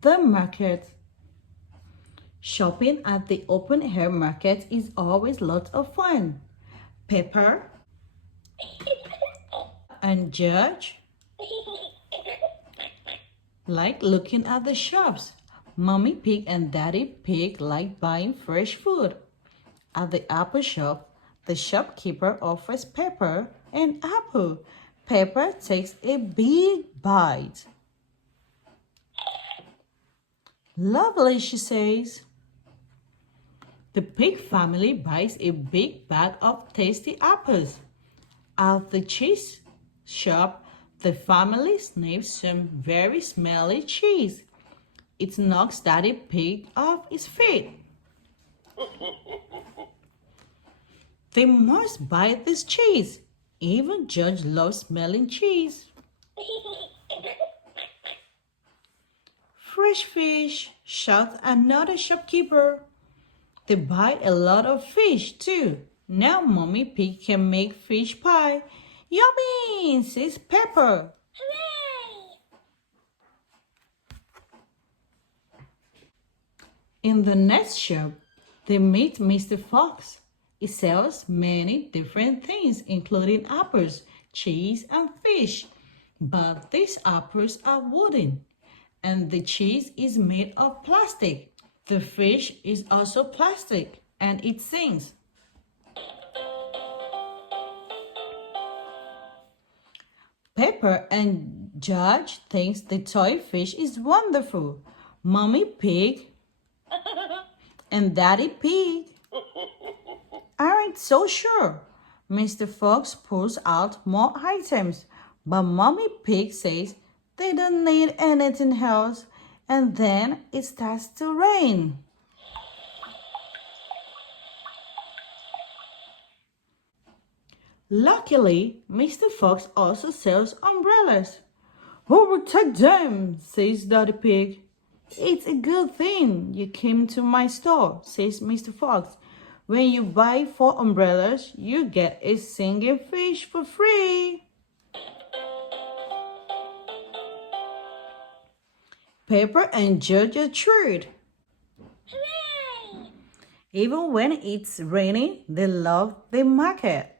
The market. Shopping at the open-air market is always lots of fun. Peppa and George like looking at the shops. Mommy Pig and Daddy Pig like buying fresh food. At the apple shop, the shopkeeper offers Peppa an apple. Peppa takes a big bite. Lovely, she says. The pig family buys a big bag of tasty apples. At the cheese shop, the family sniffs some very smelly cheese. It knocks Daddy Pig off his feet. They must buy this cheese. Even George loves smelling cheese. Fresh fish, shouts another shopkeeper. They buy a lot of fish too. Now Mommy Pig can make fish pie. Yummy, says Peppa. Hooray! In the next shop, they meet Mr. Fox. He sells many different things, including apples, cheese, and fish. But these apples are wooden, and the cheese is made of plastic. The fish is also plastic, and it sings. Peppa and George thinks the toy fish is wonderful. Mommy Pig and Daddy Pig aren't so sure. Mr. Fox pulls out more items, but Mommy Pig says they don't need anything else, and then it starts to rain. Luckily, Mr. Fox also sells umbrellas. Who will take them? Says Daddy Pig. It's a good thing you came to my store, says Mr. Fox. When you buy 4 umbrellas, you get a singing fish for free. Peppa and George are thrilled. Hooray! Even when it's raining, they love the market.